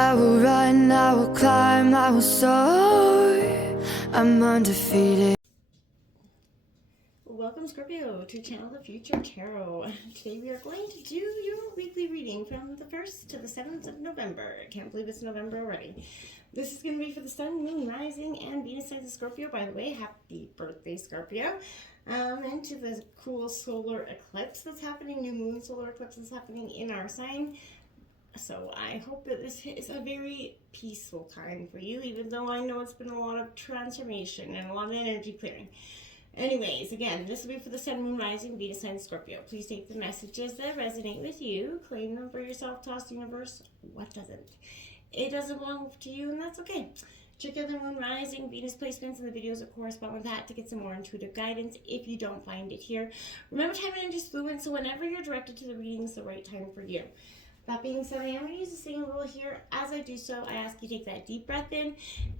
I will run, I will climb, I will soar. I'm undefeated. Welcome, Scorpio, to Channel the Future Tarot. Today we are going to do your weekly reading from the 1st to the 7th of November. I can't believe it's November already. This is going to be for the Sun, Moon, Rising, and Venus signs of Scorpio. By the way, happy birthday, Scorpio. And to the cool solar eclipse that's happening, new moon solar eclipse that's happening in our sign. So I hope that this is a very peaceful time for you, even though I know it's been a lot of transformation and a lot of energy clearing. Anyways, again, this will be for the Sun, Moon, Rising, Venus sign Scorpio. Please take the messages that resonate with you, claim them for yourself, toss the universe what doesn't. It doesn't belong to you, and that's okay. Check out the Moon, Rising, Venus placements and the videos that correspond with that to get some more intuitive guidance if you don't find it here. Remember, time and energy is fluid, so whenever you're directed to the reading, it's the right time for you. That being said, I am going to use the singing rule here. As I do so, I ask you to take that deep breath in,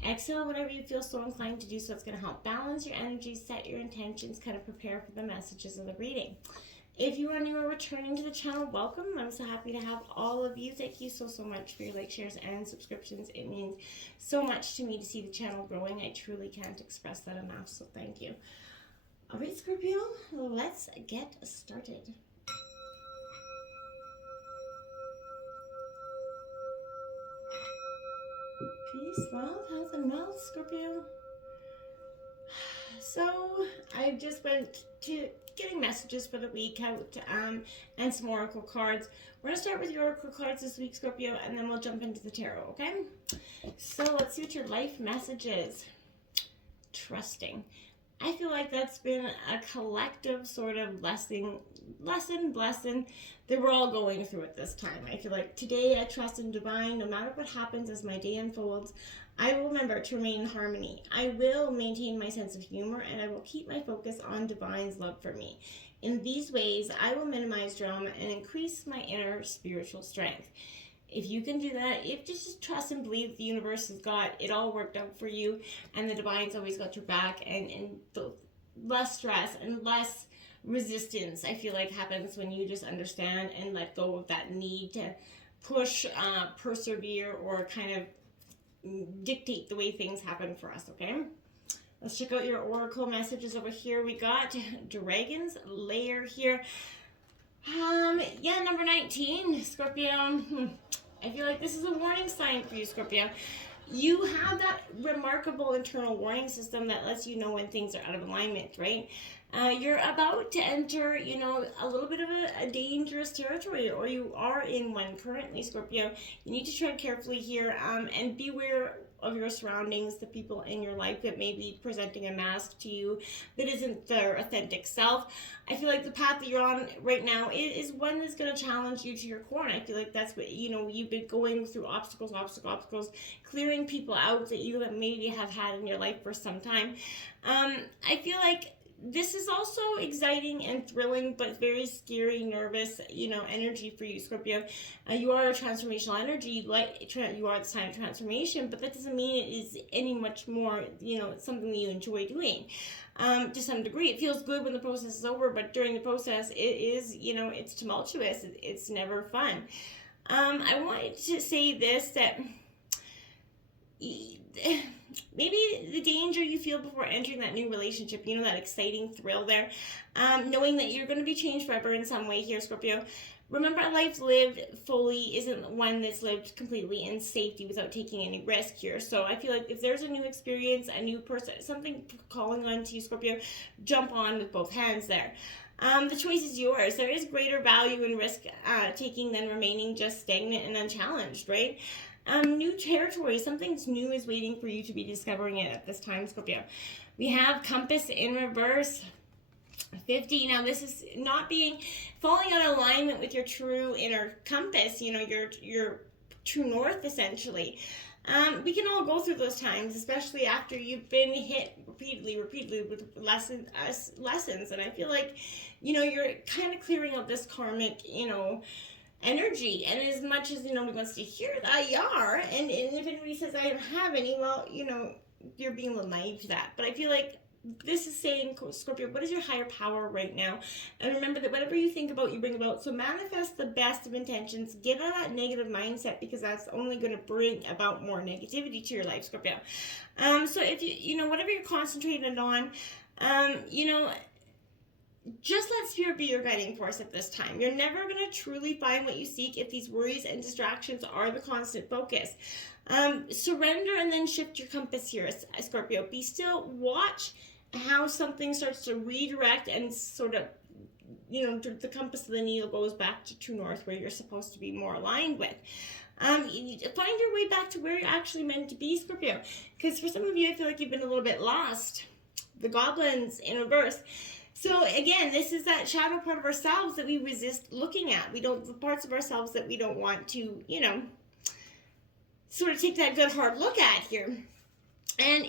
exhale whenever you feel so inclined to do so. It's going to help balance your energy, set your intentions, kind of prepare for the messages of the reading. If you are new or returning to the channel, welcome. I'm so happy to have all of you. Thank you so much for your likes, shares, and subscriptions. It means so much to me to see the channel growing. I truly can't express that enough, so thank you. All right, Scorpio, let's get started. Peace, wealth, health, and wealth, Scorpio. So I just went to getting messages for the week out and some oracle cards. We're going to start with your oracle cards this week, Scorpio, and then we'll jump into the tarot, okay? So let's see what your life message is. Trusting. I feel like that's been a collective sort of lesson that we're all going through at this time. I feel like today I trust in divine. No matter what happens as my day unfolds, I will remember to remain in harmony. I will maintain my sense of humor, and I will keep my focus on divine's love for me. In these ways, I will minimize drama and increase my inner spiritual strength. If you can do that, if you just trust and believe the universe has got it all worked out for you, and the divine's always got your back, and the less stress and less resistance, I feel like, happens when you just understand and let go of that need to push, persevere, or kind of dictate the way things happen for us, okay? Let's check out your oracle messages over here. We got Dragon's Lair here. Number 19, Scorpio. I feel like this is a warning sign for you, Scorpio. You have that remarkable internal warning system that lets you know when things are out of alignment, right? You're about to enter, a little bit of a dangerous territory, or you are in one currently, Scorpio. You need to tread carefully here and beware of your surroundings, the people in your life that may be presenting a mask to you that isn't their authentic self. I feel like the path that you're on right now is one that's going to challenge you to your core, and I feel like that's what, you've been going through obstacles, clearing people out that you maybe have had in your life for some time. I feel like this is also exciting and thrilling, but very scary, nervous, energy for you, Scorpio. You are a transformational energy. You are at the time of transformation, but that doesn't mean it is any much more, it's something that you enjoy doing. To some degree, it feels good when the process is over, but during the process, it is, it's tumultuous. It's never fun. I wanted to say this, that maybe the danger you feel before entering that new relationship, that exciting thrill there, knowing that you're going to be changed forever in some way here, Scorpio. Remember, a life lived fully isn't one that's lived completely in safety without taking any risk here. So I feel like if there's a new experience, a new person, something calling on to you, Scorpio, jump on with both hands there. The choice is yours. There is greater value in risk taking than remaining just stagnant and unchallenged, right? New territory, something's new is waiting for you to be discovering it at this time, Scorpio. We have Compass in reverse, 50. Now, this is not falling out of alignment with your true inner compass, your true north, essentially. We can all go through those times, especially after you've been hit repeatedly with lessons. And I feel like, you're kind of clearing out this karmic, energy, and as much as nobody wants to hear that, you are, and if anybody says I don't have any, well, you're being a little naive to that. But I feel like this is saying, Scorpio, what is your higher power right now? And remember that whatever you think about, you bring about. So manifest the best of intentions. Get out of that negative mindset, because that's only going to bring about more negativity to your life, Scorpio. So if whatever you're concentrating on, just let spirit be your guiding force at this time. You're never going to truly find what you seek if these worries and distractions are the constant focus. Surrender and then shift your compass here, Scorpio. Be still. Watch how something starts to redirect and sort of, the compass of the needle goes back to true north, where you're supposed to be more aligned with. Find your way back to where you're actually meant to be, Scorpio. Because for some of you, I feel like you've been a little bit lost. The goblins in reverse. So again, this is that shadow part of ourselves that we resist looking at. The parts of ourselves that we don't want to, sort of take that good hard look at here. And,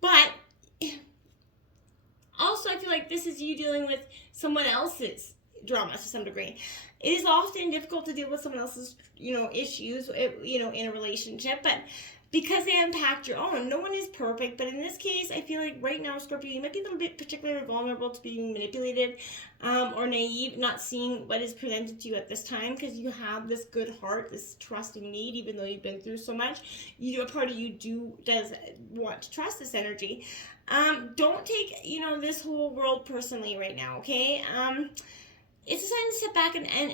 but also I feel like this is you dealing with someone else's drama to some degree. It is often difficult to deal with someone else's, issues, in a relationship, but because they impact your own. No one is perfect, but in this case, I feel like right now, Scorpio, you might be a little bit particularly vulnerable to being manipulated or naive, not seeing what is presented to you at this time, because you have this good heart, this trusting need, even though you've been through so much. A part of you does want to trust this energy. Don't take, this whole world personally right now, okay? It's a sign to step back and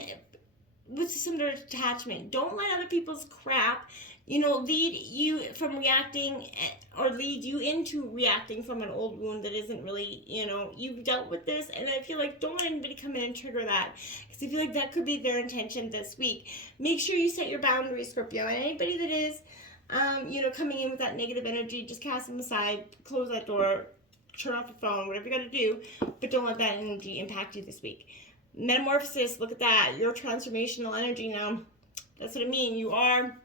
with some sort of detachment. Don't let other people's crap lead you from reacting, or lead you into reacting from an old wound that isn't really, you've dealt with this. And I feel like don't let anybody come in and trigger that, because I feel like that could be their intention this week. Make sure you set your boundaries, Scorpio. And anybody that is, coming in with that negative energy, just cast them aside, close that door, turn off your phone, whatever you got to do, but don't let that energy impact you this week. Metamorphosis, look at that. Your transformational energy now. That's what I mean. You are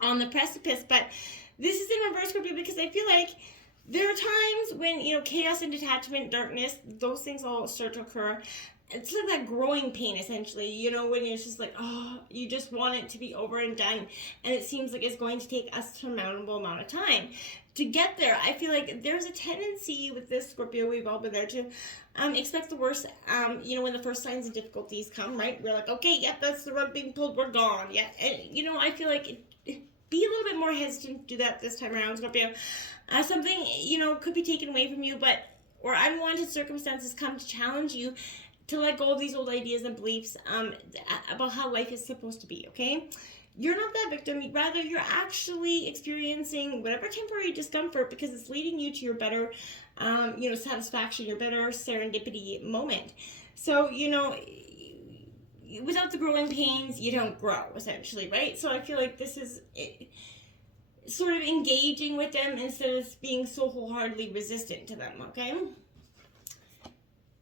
on the precipice, but this is in reverse, Scorpio, because I feel like there are times when, chaos and detachment, darkness, those things all start to occur. It's like that growing pain, essentially, when it's just like, you just want it to be over and done, and it seems like it's going to take a surmountable amount of time to get there. I feel like there's a tendency with this, Scorpio, we've all been there, to expect the worst, when the first signs of difficulties come, right? We're like, okay, yep, that's the rug being pulled, we're gone, yeah. And, I feel like be a little bit more hesitant to do that this time around, Scorpio. Something, could be taken away from you, or unwanted circumstances come to challenge you to let go of these old ideas and beliefs about how life is supposed to be, okay? You're not that victim. Rather, you're actually experiencing whatever temporary discomfort because it's leading you to your better, satisfaction, your better serendipity moment. So, without the growing pains, you don't grow, essentially, right? So I feel like this is sort of engaging with them instead of being so wholeheartedly resistant to them, okay?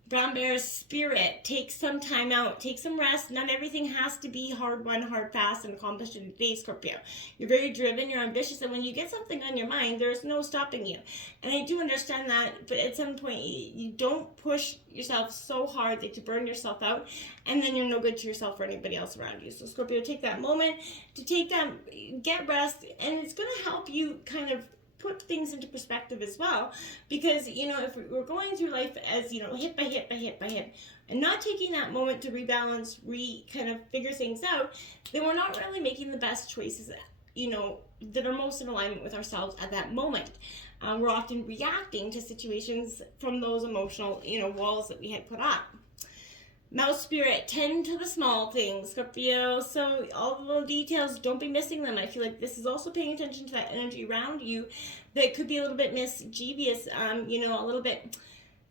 Brown Bear's spirit, take some time out, take some rest. Not everything has to be hard won, hard fast, and accomplished in a day, Scorpio. You're very driven, you're ambitious, and when you get something on your mind, there's no stopping you. And I do understand that, but at some point, you don't push yourself so hard that you burn yourself out, and then you're no good to yourself or anybody else around you. So Scorpio, take that moment to get rest, and it's going to help you kind of put things into perspective as well, because if we're going through life as hit by hit by hit by hit and not taking that moment to rebalance, kind of figure things out, then we're not really making the best choices that are most in alignment with ourselves at that moment. We're often reacting to situations from those emotional walls that we had put up. Mouse spirit, tend to the small things, Scorpio. So all the little details, don't be missing them. I feel like this is also paying attention to that energy around you that could be a little bit mischievous, a little bit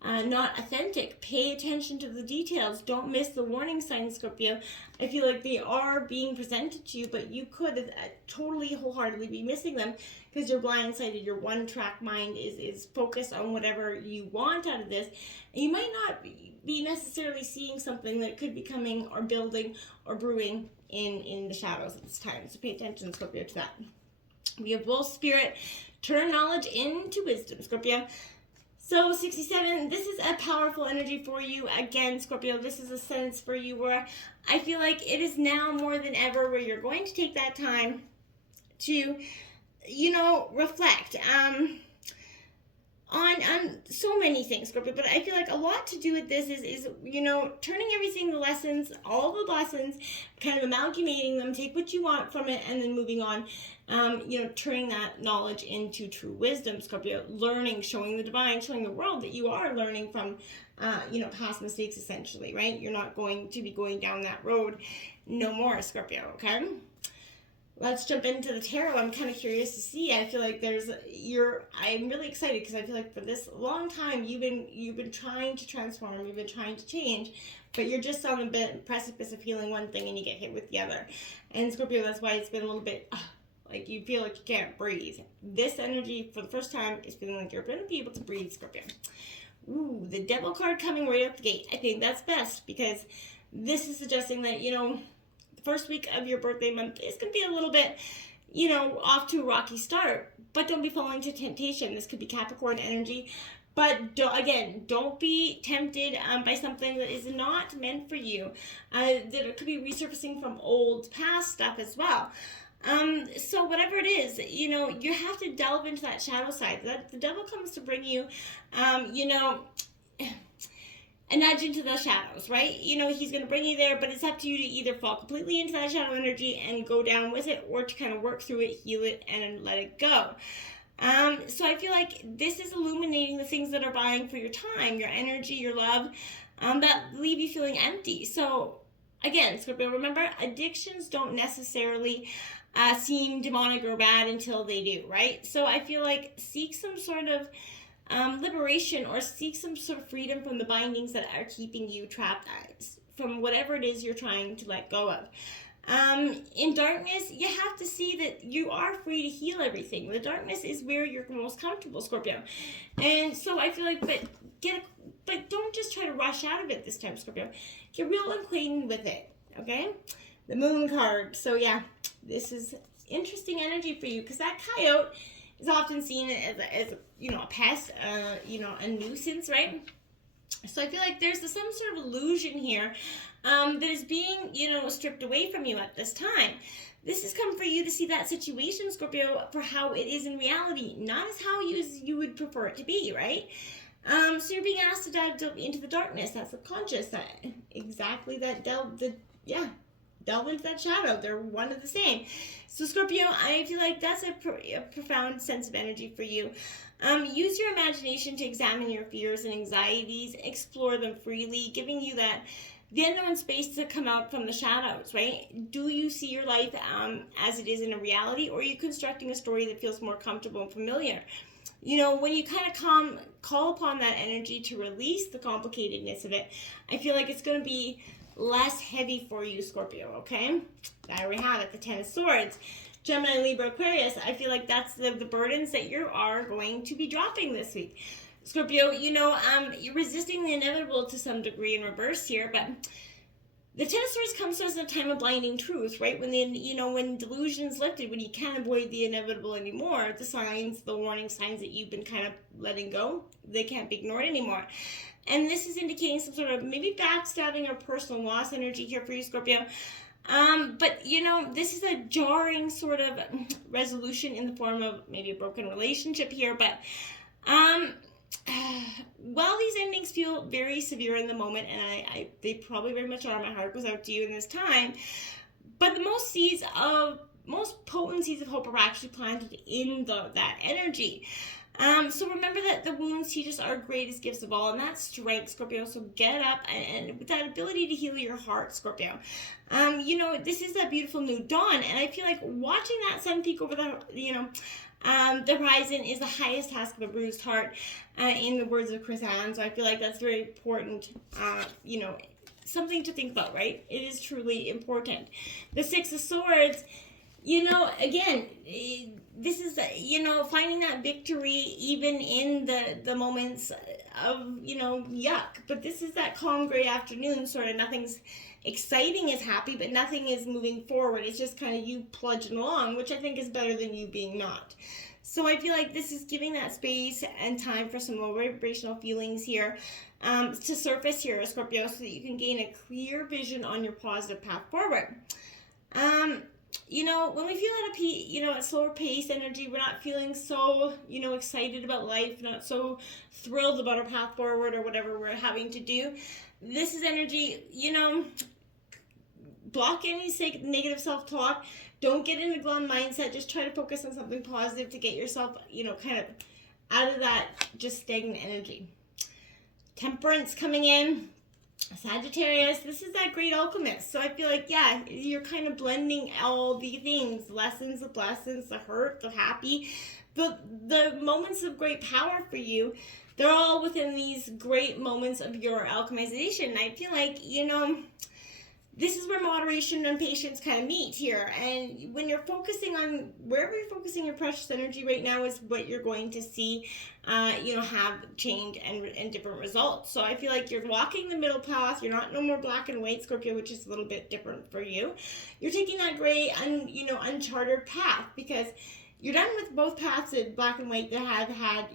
not authentic. Pay attention to the details. Don't miss the warning signs, Scorpio. I feel like they are being presented to you, but you could totally wholeheartedly be missing them because you're blindsided. Your one-track mind is focused on whatever you want out of this. And you might not be necessarily seeing something that could be coming or building or brewing in the shadows at this time. So pay attention, Scorpio, to that. We have Wolf Spirit. Turn knowledge into wisdom, Scorpio. So 67, this is a powerful energy for you. Again, Scorpio, this is a sense for you where I feel like it is now more than ever where you're going to take that time to, reflect. on so many things, Scorpio, but I feel like a lot to do with this is turning everything, the lessons, all the lessons, kind of amalgamating them, take what you want from it, and then moving on. Turning that knowledge into true wisdom, Scorpio. Learning, showing the divine, showing the world that you are learning from, past mistakes, essentially, right? You're not going to be going down that road no more, Scorpio, okay? Let's jump into the tarot. I'm kind of curious to see. I feel like I'm really excited because I feel like for this long time you've been trying to transform, you've been trying to change, but you're just on the precipice of healing one thing and you get hit with the other. And Scorpio, that's why it's been a little bit like you feel like you can't breathe. This energy for the first time is feeling like you're going to be able to breathe, Scorpio. Ooh, the Devil card coming right up the gate. I think that's best because this is suggesting that, first week of your birthday month is going to be a little bit, off to a rocky start, but don't be falling to temptation. This could be Capricorn energy, but don't be tempted by something that is not meant for you. That it could be resurfacing from old past stuff as well. So whatever it is, you have to delve into that shadow side. That the devil comes to bring you, a nudge into the shadows, right? He's going to bring you there, but it's up to you to either fall completely into that shadow energy and go down with it, or to kind of work through it, heal it, and let it go. So I feel like this is illuminating the things that are vying for your time, your energy, your love, that leave you feeling empty. So again, Scorpio, remember, addictions don't necessarily seem demonic or bad until they do, right? So I feel like seek some sort of liberation, or seek some sort of freedom from the bindings that are keeping you trapped, from whatever it is you're trying to let go of. In darkness, you have to see that you are free to heal everything. The darkness is where you're most comfortable, Scorpio. And so I feel like, but don't just try to rush out of it this time, Scorpio. Get real acquainted with it, okay? The Moon card. So yeah, this is interesting energy for you, because that coyote is often seen as a pest, a nuisance, right? So I feel like there's some sort of illusion here that is being, stripped away from you at this time. This has come for you to see that situation, Scorpio, for how it is in reality, not as how you would prefer it to be, right? So you're being asked to dive into the darkness, that subconscious, delve into that shadow. They're one and the same. So Scorpio, I feel like that's a profound sense of energy for you. Use your imagination to examine your fears and anxieties, explore them freely, giving you the unknown space to come out from the shadows, right? Do you see your life as it is in a reality, or are you constructing a story that feels more comfortable and familiar? When you kind of call upon that energy to release the complicatedness of it, I feel like it's going to be less heavy for you, Scorpio, okay? There we have it, the Ten of Swords. Gemini, Libra, Aquarius, I feel like that's the burdens that you are going to be dropping this week. Scorpio, you're resisting the inevitable to some degree in reverse here, but the Ten of Swords comes to us in a time of blinding truth, right? When when delusion's lifted, when you can't avoid the inevitable anymore, the warning signs that you've been kind of letting go, they can't be ignored anymore. And this is indicating some sort of maybe backstabbing or personal loss energy here for you, Scorpio. But this is a jarring sort of resolution in the form of maybe a broken relationship here. But while these endings feel very severe in the moment, and they probably very much are, my heart goes out to you in this time. But the most potent seeds of hope are actually planted in that energy. So remember that the wounds teach us our greatest gifts of all, and that's strength, Scorpio. So get up, and with that ability to heal your heart, Scorpio. This is that beautiful new dawn, and I feel like watching that sun peek over the horizon is the highest task of a bruised heart, in the words of Chris Ann. So I feel like that's very important, something to think about, right? It is truly important. The Six of Swords, again, this is, finding that victory even in the moments of, yuck. But this is that calm gray afternoon, sort of nothing's exciting is happy, but nothing is moving forward. It's just kind of you plunging along, which I think is better than you being not. So I feel like this is giving that space and time for some low vibrational feelings here to surface here, Scorpio, so that you can gain a clear vision on your positive path forward. when we feel at a slower pace energy, we're not feeling so, excited about life, not so thrilled about our path forward or whatever we're having to do. This is energy, block any negative self-talk. Don't get in a glum mindset. Just try to focus on something positive to get yourself, kind of out of that just stagnant energy. Temperance coming in. Sagittarius, this is that great alchemist. So I feel like, yeah, you're kind of blending all the things, lessons, the blessings, the hurt, the happy, the moments of great power for you. They're all within these great moments of your alchemization. I feel like, this is where moderation and patience kind of meet here. And when you're focusing on, wherever you're focusing your precious energy right now is what you're going to see, have change and different results. So I feel like you're walking the middle path. You're not no more black and white, Scorpio, which is a little bit different for you. You're taking that gray, uncharted path, because you're done with both paths of black and white that have had,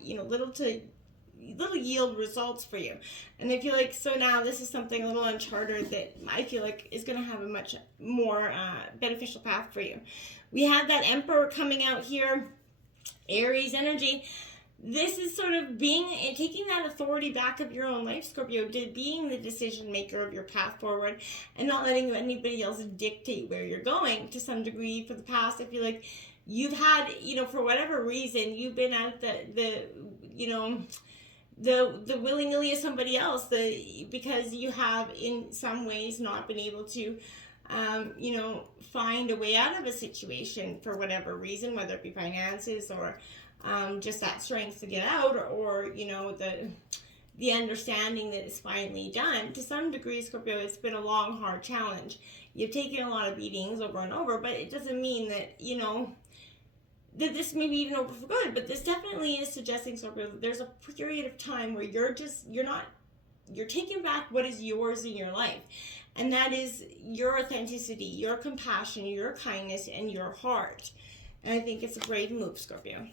little yield results for you. And I feel like, so now this is something a little uncharted that I feel like is going to have a much more beneficial path for you. We have that Emperor coming out here, Aries energy. This is sort of taking that authority back of your own life, Scorpio, being the decision maker of your path forward and not letting anybody else dictate where you're going. To some degree, for the past, I feel like you've had, for whatever reason, you've been out the willy-nilly of somebody else, because you have in some ways not been able to find a way out of a situation for whatever reason, whether it be finances or just that strength to get out, or the understanding that it's finally done. To some degree, Scorpio, it's been a long, hard challenge. You've taken a lot of beatings over and over, but it doesn't mean that, that this may be even over for good. But this definitely is suggesting, Scorpio, that there's a period of time where you're taking back what is yours in your life. And that is your authenticity, your compassion, your kindness, and your heart. And I think it's a brave move, Scorpio.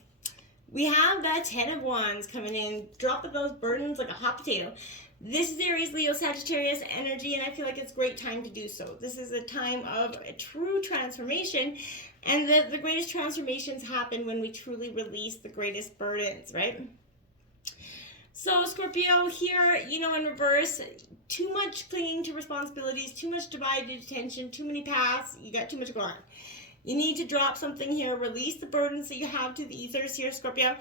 We have that 10 of Wands coming in, dropping those burdens like a hot potato. This is Aries, Leo, Sagittarius energy, and I feel like it's a great time to do so. This is a time of a true transformation, and the greatest transformations happen when we truly release the greatest burdens, right? So Scorpio here, in reverse, too much clinging to responsibilities, too much divided attention, too many paths, you got too much going on. You need to drop something here, release the burdens that you have to the ethers here, Scorpio.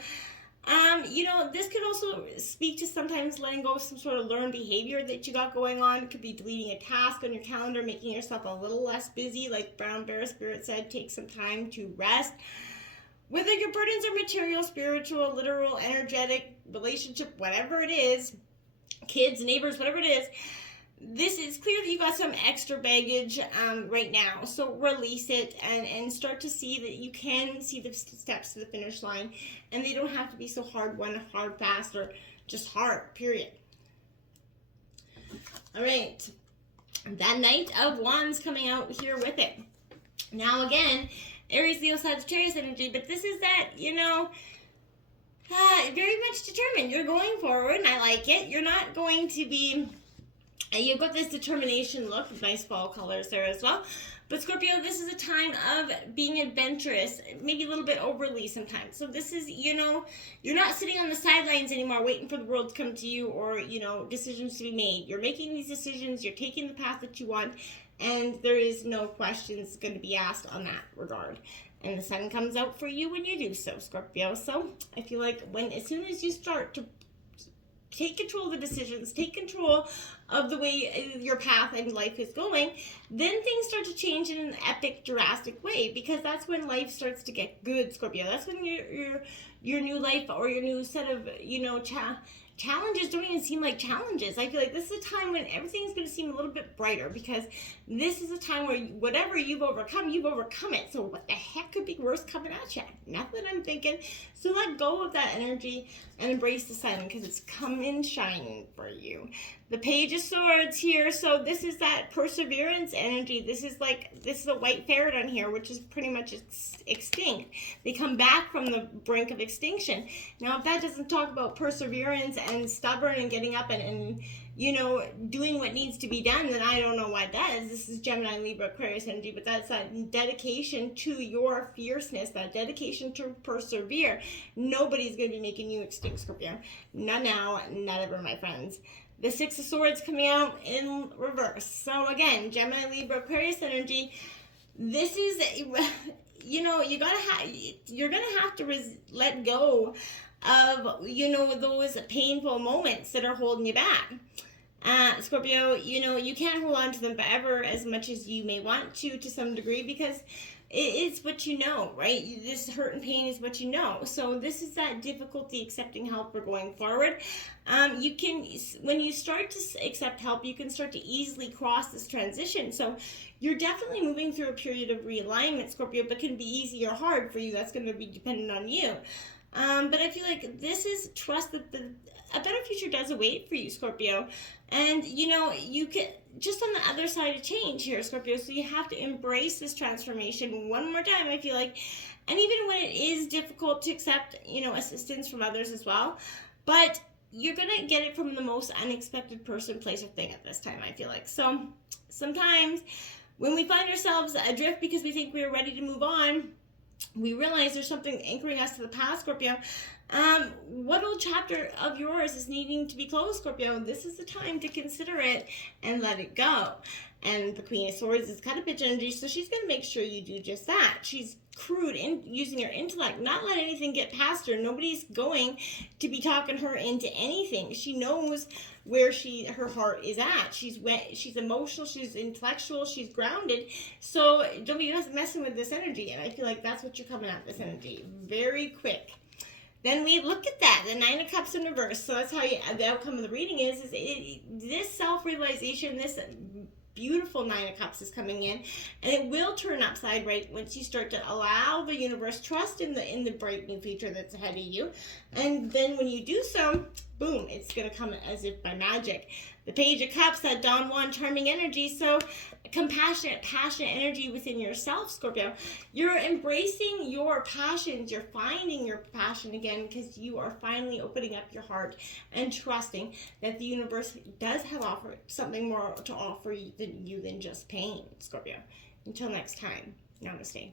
This could also speak to sometimes letting go of some sort of learned behavior that you got going on. It could be deleting a task on your calendar, making yourself a little less busy. Like Brown Bear Spirit said, take some time to rest. Whether your burdens are material, spiritual, literal, energetic, relationship, whatever it is, kids, neighbors, whatever it is, this is clear that you got some extra baggage right now. So release it and start to see that you can see the steps to the finish line, and they don't have to be so hard won, hard fast, or just hard, period. All right. That Knight of Wands coming out here with it. Now again, Aries, Leo, Sagittarius energy, but this is that, very much determined. You're going forward, and I like it. You're not going to be... You've got this determination look, nice fall colors there as well. But Scorpio, this is a time of being adventurous, maybe a little bit overly sometimes. So this is, you're not sitting on the sidelines anymore waiting for the world to come to you, or, decisions to be made. You're making these decisions, you're taking the path that you want, and there is no questions going to be asked on that regard. And the sun comes out for you when you do so, Scorpio. So I feel like as soon as you start to take control of the decisions, take control of the way your path and life is going, then things start to change in an epic, drastic way, because that's when life starts to get good, Scorpio. That's when your new life or your new set of, challenges don't even seem like challenges. I feel like this is a time when everything's going to seem a little bit brighter, because this is a time where whatever you've overcome it. So what the heck could be worse coming at you? Nothing, I'm thinking. So let go of that energy and embrace the sun, because it's coming shining for you. The Page of Swords here. So this is that perseverance energy. This is a white ferret on here, which is pretty much extinct. They come back from the brink of extinction. Now, if that doesn't talk about perseverance and stubborn and getting up and doing what needs to be done, then I don't know what does. This is Gemini, Libra, Aquarius energy, but that's that dedication to your fierceness, that dedication to persevere. Nobody's going to be making you extinct, Scorpio. Not now, not ever, my friends. The Six of Swords coming out in reverse. So again, Gemini, Libra, Aquarius energy. This is, you're gonna have to let go of those painful moments that are holding you back. Scorpio, you can't hold on to them forever as much as you may want to some degree, because it's what you know, right? This hurt and pain is what you know. So this is that difficulty accepting help for going forward. When you start to accept help, you can start to easily cross this transition. So you're definitely moving through a period of realignment, Scorpio, but can be easy or hard for you. That's going to be dependent on you. But I feel like this is trust that a better future does await for you, Scorpio. And, you can, just on the other side of change here, Scorpio, so you have to embrace this transformation one more time, I feel like. And even when it is difficult to accept, assistance from others as well, but you're going to get it from the most unexpected person, place, or thing at this time, I feel like. So sometimes when we find ourselves adrift because we think we're ready to move on, we realize there's something anchoring us to the past, Scorpio. What old chapter of yours is needing to be closed, Scorpio? This is the time to consider it and let it go. And the Queen of Swords is kind of bitch energy, so she's going to make sure you do just that. She's crude in using her intellect, not let anything get past her. Nobody's going to be talking her into anything. She knows where her heart is at. She's emotional, she's intellectual, she's grounded. So don't be messing with this energy. And I feel like that's what you're coming at, this energy. Very quick. Then we look at that, the Nine of Cups in reverse. So that's how the outcome of the reading is this self-realization, this beautiful Nine of Cups is coming in, and it will turn upside right once you start to allow the universe, trust in the bright new future that's ahead of you. And then when you do so, boom, it's going to come as if by magic. The Page of Cups, that Don Juan charming energy. So compassionate, passionate energy within yourself, Scorpio. You're embracing your passions. You're finding your passion again because you are finally opening up your heart and trusting that the universe does have something more to offer you than just pain, Scorpio. Until next time, namaste.